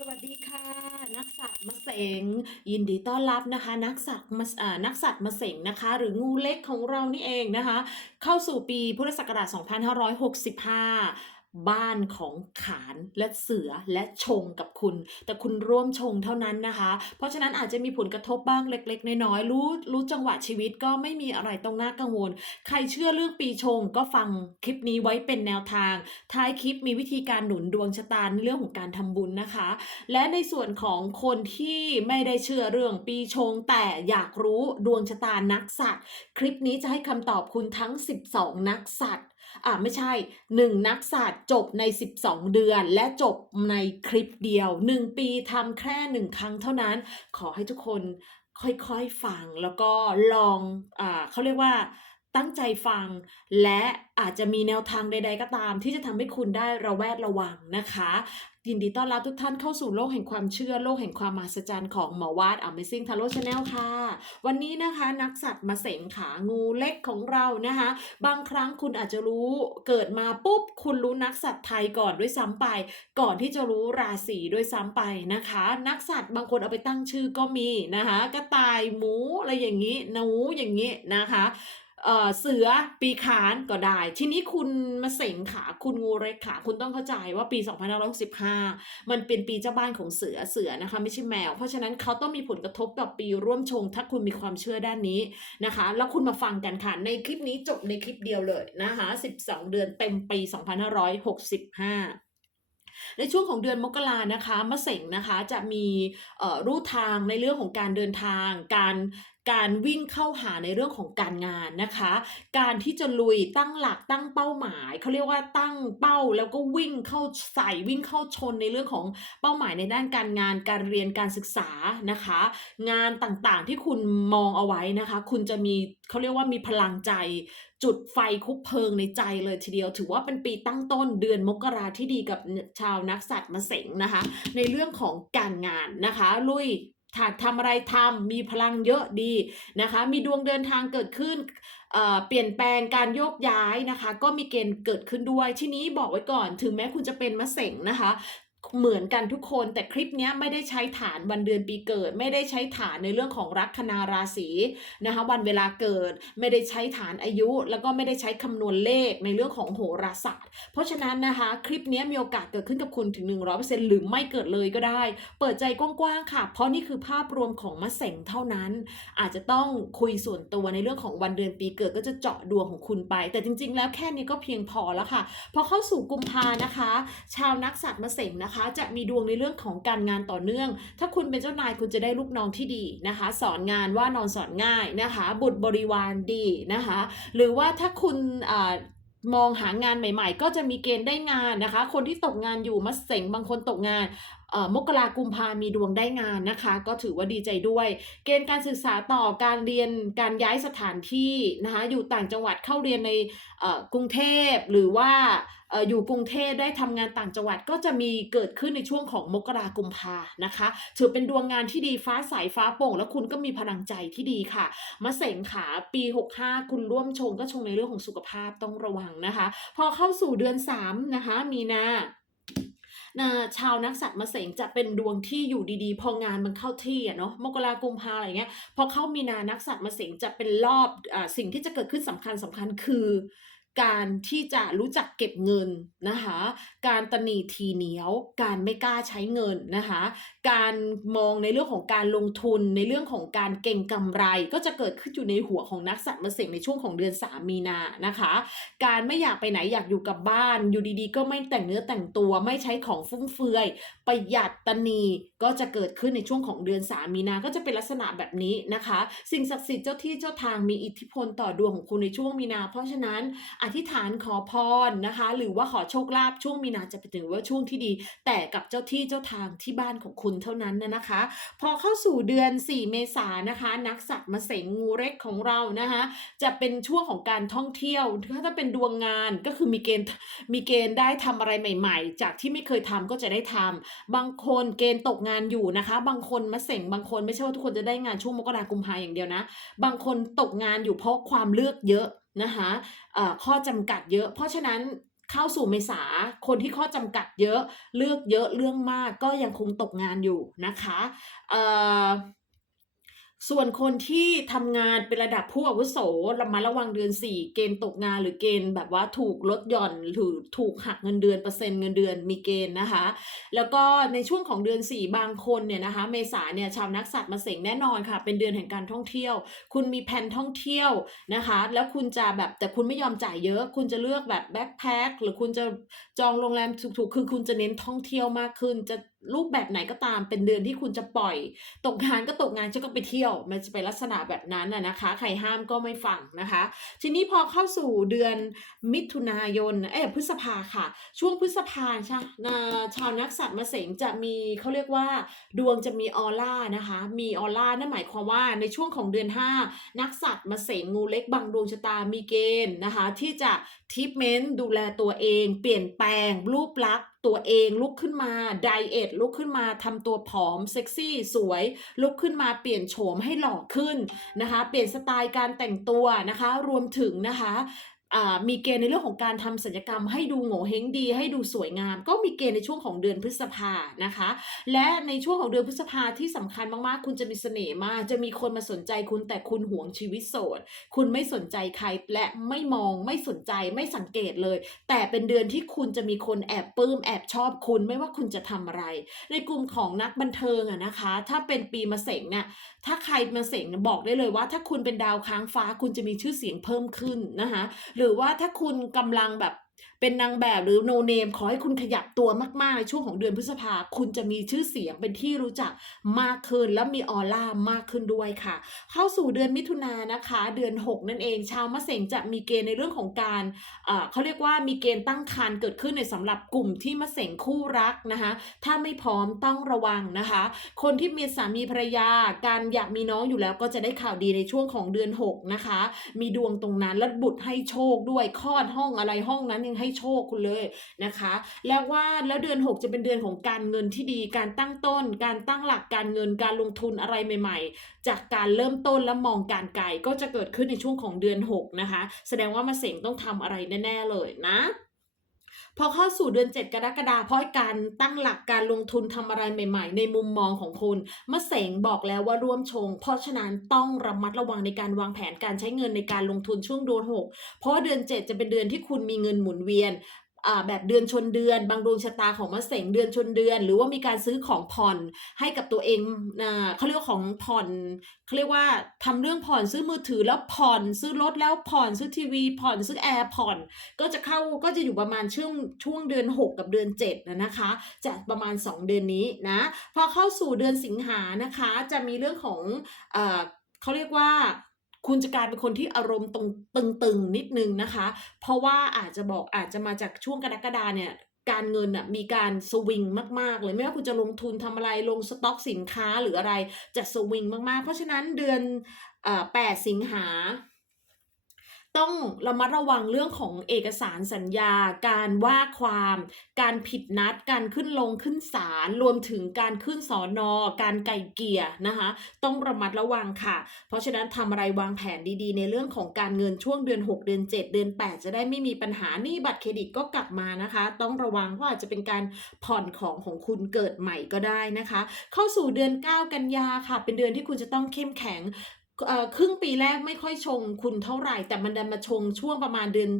สวัสดีค่ะ นักสัตว์มะเสงยินดีต้อนรับนะคะ นักสัตว์มะอ่านักสัตว์มะเสงนะคะ หรืองูเล็กของเรานี่เองนะคะ เข้าสู่ปีพุทธศักราช 2565 บ้านของขานและเสือและชงกับคุณ แต่คุณร่วมชงเท่านั้นนะคะ เพราะฉะนั้นอาจจะมีผลกระทบบ้างเล็ก ๆ น้อยๆรู้รู้จังหวะชีวิตก็ไม่มีอะไรต้องน่ากังวล ใครเชื่อเรื่องปีชงก็ฟังคลิปนี้ไว้เป็นแนวทาง ท้ายคลิปมีวิธีการหนุนดวงชะตาในเรื่องของการทำบุญนะคะ และในส่วนของคนที่ไม่ได้เชื่อเรื่องปีชง แต่อยากรู้ดวงชะตานักสัตว์ คลิปนี้จะให้คำตอบคุณทั้ง 12 นักสัตว์ อ่าไม่ใช่ 1 นักศาสตร์จบใน 12 เดือน และจบในคลิปเดียว 1 ปีทำแค่1ครั้งเท่านั้น ขอให้ทุกคนค่อยๆฟังแล้วก็ลองอ่าเขาเรียกว่าตั้งใจฟัง และอาจจะมีแนวทางใด ๆ ก็ตาม ที่จะทำให้คุณได้ระแวดระวังนะคะ ยินดีต้อนรับทุกท่านเข้าสู่โลกแห่งความเชื่อโลกแห่งความมหัศจรรย์ของหมอวาด Amazing Tarot Channel ค่ะ วันนี้นะคะนักสัตว์มาเสงขางูเล็กของเรานะคะ บางครั้งคุณอาจจะรู้เกิดมาปุ๊บ คุณรู้นักสัตว์ไทยก่อนด้วยซ้ำไป ก่อนที่จะรู้ราศีด้วยซ้ำไปนะคะ นักสัตว์บางคนเอาไปตั้งชื่อก็มีนะคะกระต่ายหมูอะไรอย่างนี้หนูอย่างนี้นะคะ เออเสือปีขานก็ได้ ทีนี้คุณมาเสงขาคุณงูเล็กขาคุณต้องเข้าใจว่าปี 2565 มันเป็นปีเจ้าบ้านของเสือเสือนะคะไม่ใช่แมว เพราะฉะนั้นเขาต้องมีผลกระทบกับปีร่วมชง ถ้าคุณมีความเชื่อด้านนี้นะคะ แล้วคุณมาฟังกันค่ะ ในคลิปนี้จบในคลิปเดียวเลยนะคะ 12 เดือนเต็มปี 2565ในช่วงของเดือนมกรานะคะมะเสงนะคะจะมีเออรูทางในเรื่องของการเดินทาง การ การวิ่งเข้าหาในเรื่องของการงานนะคะ การที่จะลุยตั้งหลักตั้งเป้าหมายเขาเรียกว่าตั้งเป้าแล้วก็วิ่งเข้าใส่วิ่งเข้าชนในเรื่องของเป้าหมายในด้านการงานการเรียนการศึกษานะคะ งานต่างๆที่คุณมองเอาไว้นะคะ คุณจะมีเขาเรียกว่ามีพลังใจ จุดไฟคุกเพลิงในใจเลยทีเดียว ถือว่าเป็นปีตั้งต้นเดือนมกราที่ดีกับชาวนักสัตว์มาเสงนะคะ ในเรื่องของการงานนะคะลุย ทำอะไรทำมีพลังเยอะดีนะคะ มีดวงเดินทางเกิดขึ้นเอ่อเปลี่ยนแปลงการโยกย้ายนะคะ ก็มีเกณฑ์เกิดขึ้นด้วย ที่นี้บอกไว้ก่อน ถึงแม้คุณจะเป็นมะเสงนะคะ เหมือนกันทุกคนแต่คลิปนี้ไม่ได้ใช้ฐานวันเดือนปีเกิด ไม่ได้ใช้ฐานในเรื่องของลัคนาราศีนะคะวันเวลาเกิด ไม่ได้ใช้ฐานอายุ แล้วก็ไม่ได้ใช้คำนวณเลขในเรื่องของโหราศาสตร์ เพราะฉะนั้นนะคะคลิปนี้มีโอกาสเกิดขึ้นกับคุณถึง 100%หรือไม่เกิดเลยก็ได้ เปิดใจกว้างๆค่ะ เพราะนี่คือภาพรวมของมะเสงเท่านั้น อาจจะต้องคุยส่วนตัวในเรื่องของวันเดือนปีเกิดก็จะเจาะดวงของคุณไป แต่จริง ๆ แล้วแค่นี้ก็เพียงพอแล้วค่ะพอเข้าสู่กุมภานะคะ ชาวนักสัตว์มะเสงนะคะ จะมีดวงในเรื่องของการงานต่อเนื่อง ถ้าคุณเป็นเจ้านายคุณจะได้ลูกน้องที่ดีนะคะ สอนงานว่านอนสอนง่ายนะคะ บุตรบริวารดีนะคะ หรือว่าถ้าคุณมองหางานใหม่ ๆ ก็จะมีเกณฑ์ได้งานนะคะ คนที่ตกงานอยู่มาเสงบางคนตกงาน มกรากุมภามีดวงได้งานนะคะ ก็ถือว่าดีใจด้วย เกณฑ์การศึกษาต่อการเรียนการย้ายสถานที่นะคะอยู่ต่างจังหวัดเข้าเรียนในกรุงเทพหรือว่าอยู่กรุงเทพได้ทำงานต่างจังหวัดก็จะมีเกิดขึ้นในช่วงของมกรากุมภานะคะ ถือเป็นดวงงานที่ดีฟ้าใสฟ้าโปร่ง แล้วคุณก็มีพลังใจที่ดีค่ะมะเสงขาปี 65 คุณร่วมชงก็ชงในเรื่องของสุขภาพต้องระวังนะคะ พอเข้าสู่เดือน 3 นะคะมีนา ชาวนักสัตว์มาเสงจะเป็นดวงที่อยู่ดีๆ พองานมันเข้าที่อะเนาะมกรากุมภาอะไรเงี้ยพอเข้ามีนานักสัตว์มาเสงจะเป็นรอบอ่าสิ่งที่จะเกิดขึ้นสำคัญสำคัญคือ การที่จะรู้จักเก็บเงินนะคะ การตนีทีเหนียว การไม่กล้าใช้เงินนะคะ การมองในเรื่องของการลงทุนในเรื่องของการเก่งกำไร ก็จะเกิดขึ้นอยู่ในหัวของนักสัตว์มะเสงในช่วงของเดือน3มีนานะคะ การไม่อยากไปไหนอยากอยู่กับบ้าน อยู่ดีๆ ก็ไม่แต่งเนื้อแต่งตัวไม่ใช้ของฟุ่มเฟือย ประหยัดตนีก็จะเกิดขึ้นในช่วงของเดือน3มีนา ก็จะเป็นลักษณะแบบนี้นะคะ สิ่งศักดิ์สิทธิ์เจ้าที่เจ้าทางมีอิทธิพลต่อดวงของคุณในช่วงมีนา เพราะฉะนั้นอธิษฐานขอพรนะคะ หรือว่าขอโชคลาภช่วงมีนาจะเป็นถือว่าช่วงที่ดี แต่กับเจ้าที่เจ้าทางที่บ้านของคุณเท่านั้นนะคะ พอเข้าสู่เดือน 4 เมษายนนะคะ นักสัตว์มาเสงงูเร็กของเรานะคะ จะเป็นช่วงของการท่องเที่ยวถ้าเป็นดวงงานก็คือมีเกณฑ์มีเกณฑ์ได้ทำอะไรใหม่ ๆ จากที่ไม่เคยทำก็จะได้ทำบางคนเกณฑ์ตกงานอยู่นะคะ บางคนมาเสงบางคนไม่ใช่ว่าทุกคนจะได้งานช่วงมกราคมกุมภาอย่างเดียวนะ บางคนตกงานอยู่เพราะความเลือกเยอะนะคะเอ่อข้อจำกัดเยอะ เพราะฉะนั้นเข้าสู่เมษาคนที่ข้อจำกัดเยอะ เลือกเยอะเรื่องมากก็ยังคงตกงานอยู่นะคะ เอ่อ ส่วนคนที่ทำงานเป็นระดับผู้อาวุโสระมัดระวังเดือน 4 เกณฑ์ตกงานหรือเกณฑ์แบบว่าถูกลดหย่อนหรือถูกหักเงินเดือนเปอร์เซ็นต์เงินเดือนมีเกณฑ์นะคะ แล้วก็ในช่วงของเดือน 4 บางคนเนี่ยนะคะ เมษาเนี่ยชาวนักสัตว์มาเสงแน่นอนค่ะ เป็นเดือนแห่งการท่องเที่ยว คุณมีแผนท่องเที่ยวนะคะ แล้วคุณจะแบบแต่คุณไม่ยอมจ่ายเยอะ คุณจะเลือกแบบแบ็คแพ็คหรือคุณจะจองโรงแรมถูกๆคือคุณจะเน้นท่องเที่ยวมากขึ้น จะรูปแบบไหนก็ตามเป็นเดือนที่คุณจะปล่อย ตกงานก็ตกงานจะก็ไปเที่ยวมันจะเป็นลักษณะแบบนั้นนะนะคะ ใครห้ามก็ไม่ฟังนะคะ ทีนี้พอเข้าสู่เดือนมิถุนายนเอ้พฤษภาค่ะ ช่วงพฤษภาชานาชาวนักสัตว์มาเสงจะมีเขาเรียกว่า ดวงจะมีออร่านะคะ มีออร่านั่นหมายความว่าในช่วงของเดือน 5 นักสัตว์มาเสงงูเล็กบางดวงชะตามีเกณฑ์นะคะ ที่จะทิปเมนต์ดูแลตัวเอง เปลี่ยนแปลงรูปลักษณ์ ตัวเองลุกขึ้นมาไดเอทลุกขึ้นมาทำตัวผอมเซ็กซี่สวย ลุกขึ้นมาเปลี่ยนโฉมให้หล่อขึ้นนะคะ เปลี่ยนสไตล์การแต่งตัวนะคะ รวมถึงนะคะ มีเกณฑ์ในเรื่องของการทำศัลยกรรม ให้ดูโง่เฮงดี ให้ดูสวยงาม ก็มีเกณฑ์ในช่วงของเดือนพฤษภานะคะ และในช่วงของเดือนพฤษภาที่สำคัญมากๆ คุณจะมีเสน่ห์มาก จะมีคนมาสนใจคุณแต่คุณหวงชีวิตโสด คุณไม่สนใจใครและไม่มองไม่สนใจไม่สังเกตเลย แต่เป็นเดือนที่คุณจะมีคนแอบปลื้มแอบชอบคุณไม่ว่าคุณจะทำอะไร ในกลุ่มของนักบันเทิงอะนะคะ ถ้าเป็นปีมะเสงเนี่ยถ้าใครมาเสงบอกได้เลยว่า ถ้าคุณเป็นดาวค้างฟ้า คุณจะมีชื่อเสียงเพิ่มขึ้นนะคะหรือว่าถ้าคุณกำลังแบบ เป็นนางแบบหรือโนเนมขอให้คุณขยับตัวมากๆในช่วงของเดือนพฤษภาคุณจะมีชื่อเสียงเป็นที่รู้จักมากขึ้นและมีออร่ามากขึ้นด้วยค่ะ เข้าสู่เดือนมิถุนายนนะคะ เดือน 6 นั่นเอง ชาวมะเสงจะมีเกณฑ์ในเรื่องของการเอ่อเขาเรียกว่ามีเกณฑ์ตั้งครรภ์เกิดขึ้นในสำหรับกลุ่มที่มะเสงคู่รักนะคะ ถ้าไม่พร้อมต้องระวังนะคะ คนที่มีสามีภรรยา การอยากมีน้องอยู่แล้วก็จะได้ข่าวดีในช่วงของเดือน 6 นะคะ มีดวงตรงนั้นแล้วบุตรให้โชคด้วยคลอดห้องอะไรห้องนั้นยังให้โชคคุณเลยนะคะ แล้วว่าแล้วเดือน 6 จะเป็นเดือนของการเงินที่ดี การตั้งต้น การตั้งหลักการเงินการลงทุนอะไรใหม่ ๆ จากการเริ่มต้นและมองการไกลก็จะเกิดขึ้นในช่วงของเดือน 6 นะคะ แสดงว่ามาเสงต้องทำอะไรแน่ ๆ เลยนะ พอเข้าสู่เดือน 7 กรกฎาคมเพราะการตั้งหลักการลงทุนทำอะไรใหม่ ๆ ในมุมมองของคุณมะเสงบอกแล้วว่าร่วมชง เพราะฉะนั้นต้องระมัดระวังในการวางแผนการใช้เงินในการลงทุนช่วงเดือน6เพราะเดือน 7 จะเป็นเดือนที่คุณมีเงินหมุนเวียน แบบเดือนชนเดือน บางดวงชะตาของมะเสงเดือนชนเดือน หรือว่ามีการซื้อของผ่อนให้กับตัวเองอ่าเขาเรียกของผ่อนเขาเรียกว่าทำเรื่องผ่อนซื้อมือถือแล้วผ่อนซื้อรถแล้วผ่อนซื้อทีวี ผ่อนซื้อแอร์ผ่อน ก็จะเข้าก็จะอยู่ประมาณช่วงช่วงเดือน 6 กับเดือน7นะนะคะ จะประมาณ 2 เดือนนี้นะพอเข้าสู่เดือนสิงหานะคะ จะมีเรื่องของอเขาเรียกว่า คุณจะกลายเป็นคนที่อารมณ์ตรงตึงนิดนึงนะคะ เพราะว่าอาจจะบอกอาจจะมาจากช่วงกรกฎาเนี่ยการเงินอะมีการสวิงมาก ๆ เลยไม่ว่าคุณจะลงทุนทำอะไรลงสต็อกสินค้าหรืออะไรจะสวิงมาก ๆ เพราะฉะนั้นเดือนเอ่อ8สิงหา ต้องระมัดระวังเรื่องของเอกสารสัญญา การว่าความ การผิดนัด การขึ้นลงขึ้นศาลรวมถึงการขึ้นสอนอการไก่เกี่ยนะคะ ต้องระมัดระวังค่ะ เพราะฉะนั้นทำอะไรวางแผนดีๆ ในเรื่องของการเงินช่วงเดือน 6 เดือน 7 เดือน 8 จะได้ไม่มีปัญหาหนี้บัตรเครดิตก็กลับมานะคะ ต้องระวังเพราะอาจจะเป็นการผ่อนของของคุณเกิดใหม่ก็ได้นะคะ เข้าสู่เดือน 9 กันยาค่ะ เป็นเดือนที่คุณจะต้องเข้มแข็ง ครึ่งปีแรกไม่ค่อยชงคุณเท่าไหร่ แต่มันดันมาชงช่วงประมาณเดือน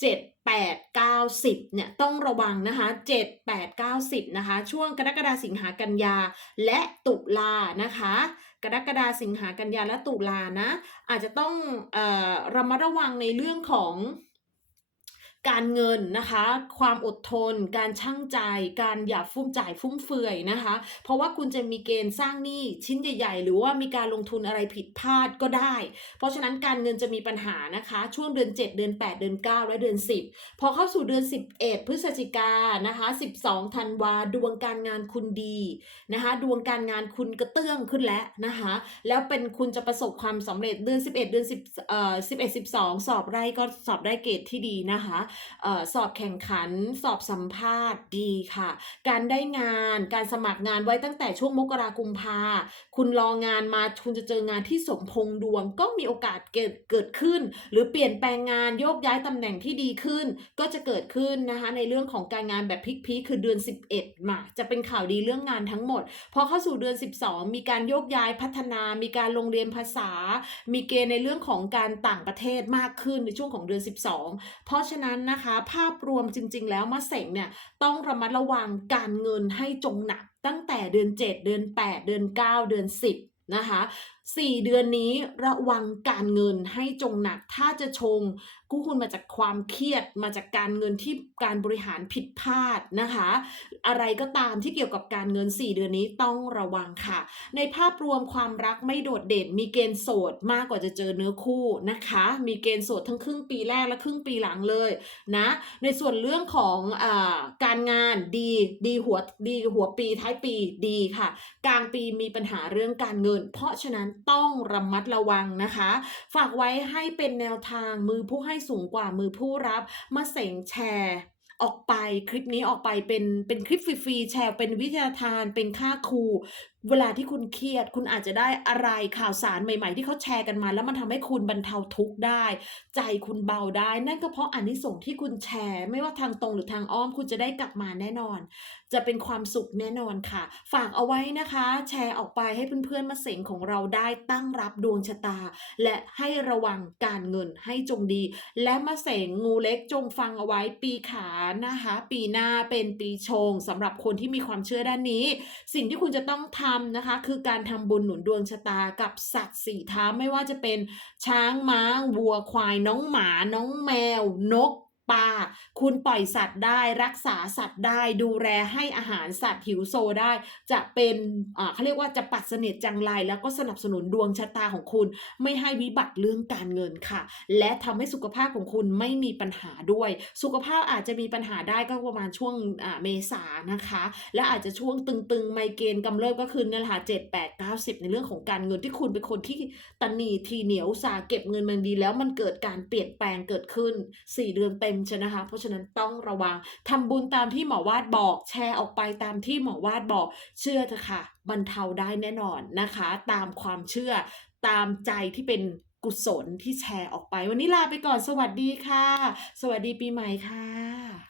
7 8 9 10เนี่ยต้องระวังนะคะ7 8 9 10นะคะ ช่วงกรกฎาสิงหากันยาและตุลานะคะ กรกฎาสิงหากันยาและตุลานะ อาจจะต้องเอ่อระมัดระวังในเรื่องของ การเงินนะคะ ความอดทน การชั่งใจ การอย่าฟุ่มจ่ายฟุ่มเฟือยนะคะ เพราะว่าคุณจะมีเกณฑ์สร้างหนี้ชิ้นใหญ่ ๆ หรือว่ามีการลงทุนอะไรผิดพลาดก็ได้ เพราะฉะนั้นการเงินจะมีปัญหานะคะ ช่วงเดือน 7 เดือน 8 เดือน 9 และเดือน 10 พอเข้าสู่เดือน 11 พฤศจิกานะคะ 12ธันวาดวงการงานคุณดีนะคะ ดวงการงานคุณกระเตื้องขึ้นแล้วนะคะ แล้วเป็นคุณจะประสบความสำเร็จเดือน 11 เดือน10เอ่อ11 12 สอบได้ก็สอบได้เกรดที่ดีนะคะสอบแข่งขัน สอบสัมภาษณ์ดีค่ะ การได้งานการสมัครงานไว้ตั้งแต่ช่วงมกรากุมภาคุณรองานมาคุณจะเจองานที่สมพงดวงก็มีโอกาสเกิดเกิดขึ้น หรือเปลี่ยนแปลงงานโยกย้ายตำแหน่งที่ดีขึ้น ก็จะเกิดขึ้นนะคะในเรื่องของการงานแบบพลิกๆคือเดือน 11มาจะเป็นข่าวดีเรื่องงานทั้งหมดพอเข้าสู่เดือน 12 มีการโยกย้ายพัฒนา มีการลงเรียนภาษา มีเกณฑ์ในเรื่องของการต่างประเทศมากขึ้นในช่วงของเดือน 12 เพราะฉะนั้นนะคะ ภาพรวมจริง ๆ แล้วมะเสงเนี่ยต้องระมัดระวังการเงินให้จงหนักตั้งแต่เดือน 7 เดือน 8 เดือน 9 เดือน 10 นะคะ 4 เดือนนี้ระวังการเงินให้จงหนัก ถ้าจะชงกู้คุณมาจากความเครียดมาจากการเงินที่การบริหารผิดพลาดนะคะ อะไรก็ตามที่เกี่ยวกับการเงิน 4 เดือนนี้ต้องระวังค่ะ ในภาพรวมความรักไม่โดดเด่น มีเกณฑ์โสดมากกว่าจะเจอเนื้อคู่นะคะ มีเกณฑ์โสดทั้งครึ่งปีแรกและครึ่งปีหลังเลยนะ ในส่วนเรื่องของอการงานดีดีหัวดีหัวปีท้ายปีดีค่ะ กลางปีมีปัญหาเรื่องการเงิน เพราะฉะนั้นต้องระมัดระวังนะคะ ฝากไว้ให้เป็นแนวทางมือผู้ให้สูงกว่ามือผู้รับ มาเสงแชร์ออกไปคลิปนี้ออกไปเป็นเป็นคลิปฟรีๆแชร์เป็นวิทยาทานเป็นค่าครูเวลาที่คุณเครียด คุณอาจจะได้อะไรข่าวสารใหม่ ๆ ที่เขาแชร์กันมา แล้วมันทำให้คุณบรรเทาทุกข์ได้ ใจคุณเบาได้ นั่นก็เพราะอานิสงส์ที่คุณแชร์ ไม่ว่าทางตรงหรือทางอ้อม คุณจะได้กลับมาแน่นอน จะเป็นความสุขแน่นอนค่ะ ฝากเอาไว้นะคะ แชร์ออกไปให้เพื่อนๆมาเสงของเราได้ตั้งรับดวงชะตา และให้ระวังการเงินให้จงดี และมาเสงงูเล็กจงฟังเอาไว้ปีขานะคะ ปีหน้าเป็นปีชงสำหรับคนที่มีความเชื่อด้านนี้ สิ่งที่คุณจะต้องทำนะคะ คือการทำบุญหนุนดวงชะตากับสัตว์สี่เท้าไม่ว่าจะเป็นช้างม้าวัวควายน้องหมา น้องแมว นก ปลาคุณปล่อยสัตว์ได้รักษาสัตว์ได้ ดูแลให้อาหารสัตว์หิวโซได้ จะเป็นเขาเรียกว่าจะปัดเสนิทจังไรแล้วก็สนับสนุนดวงชะตาของคุณ ไม่ให้วิบัติเรื่องการเงินค่ะ และทำให้สุขภาพของคุณไม่มีปัญหาด้วย สุขภาพอาจจะมีปัญหาได้ก็ประมาณช่วงเมษานะคะ และอาจจะช่วงตึงๆไมเกรนกำเริบก็คือนั่นแหละค่ะเจ็ดแปดเก้าสิบในเรื่องของการเงินที่คุณเป็นคนที่ตันหนีทีเหนียวสาเก็บเงินมันดี แล้วมันเกิดการเปลี่ยนแปลงเกิดขึ้น 4 เดือนเต็มใช่นะคะ เพราะฉะนั้นต้องระวังทำบุญตามที่หมอวาดบอก แชร์ออกไปตามที่หมอวาดบอก เชื่อเถอะค่ะบรรเทาได้แน่นอนนะคะ ตามความเชื่อตามใจที่เป็นกุศลที่แชร์ออกไป วันนี้ลาไปก่อนสวัสดีค่ะ สวัสดีปีใหม่ค่ะ